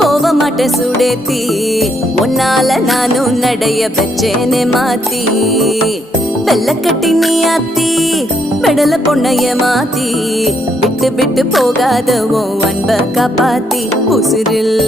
போக மாட்ட சுடேத்தி உன்னால நானும் நடைய பெச்சேனே மாத்தி வெள்ள கட்டி நீ ஆத்தி பெடல பொண்ணைய மாத்தி விட்டு விட்டு போகாத உன் அன்ப காப்பாத்தி உசிரில்